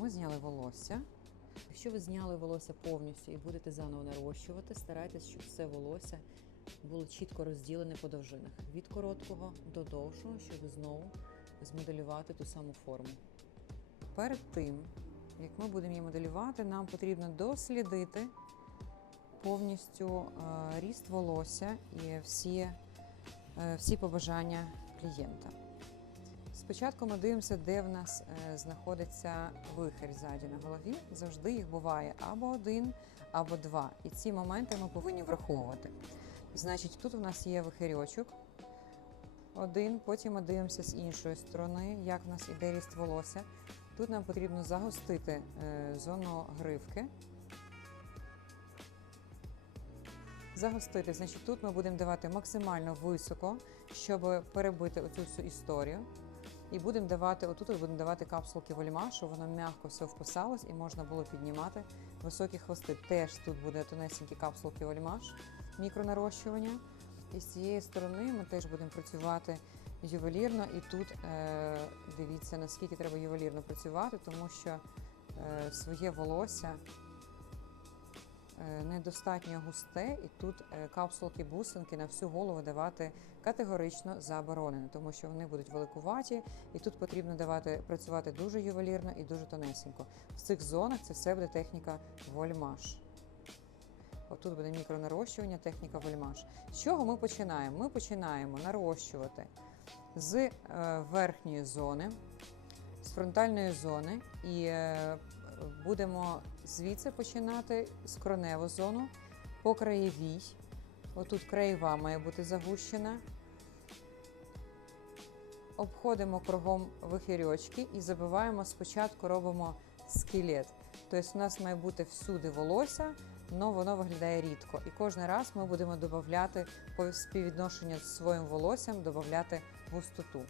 ми зняли волосся. Якщо ви зняли волосся повністю і будете заново нарощувати, старайтесь, щоб все волосся було чітко розділене по довжинах від короткого до довшого, щоб знову змоделювати ту саму форму. Перед тим, як ми будемо її моделювати, нам потрібно дослідити повністю е, ріст волосся і всі, е, всі побажання клієнта. Спочатку ми дивимося, де в нас е, знаходиться вихір ззаді на голові. Завжди їх буває або один, або два. І ці моменти ми повинні враховувати. Значить, тут у нас є вихирьочок. Один, потім ми дивимося з іншої сторони, як в нас іде ріст волосся. Тут нам потрібно загустити е, зону гривки. Загустити, значить, тут ми будемо давати максимально високо, щоб перебити оцю всю історію. І будемо давати, отут будемо давати капсулки вольма, щоб воно м'яко все вписалось і можна було піднімати високі хвости. Теж тут буде тонесенькі капсулки вольмаш, мікронарощування. І з цієї сторони ми теж будемо працювати ювелірно. І тут е, дивіться, наскільки треба ювелірно працювати, тому що е, своє волосся недостатньо густе, і тут е, капсулки бусинки на всю голову давати категорично заборонено, тому що вони будуть великуваті, і тут потрібно давати працювати дуже ювелірно і дуже тонесенько. В цих зонах це все буде техніка вольмаш. Отут буде мікронарощування, техніка вольмаш. З чого ми починаємо? Ми починаємо нарощувати з е, верхньої зони, з фронтальної зони, і е, будемо звідси починати з кроневу зону по краєвій. Отут краєва має бути загущена. Обходимо кругом вихирьочки і забиваємо спочатку робимо скелет. Тобто у нас має бути всюди волосся, але воно виглядає рідко. І кожен раз ми будемо додати по співвідношенню з своїм волоссям, додати густоту.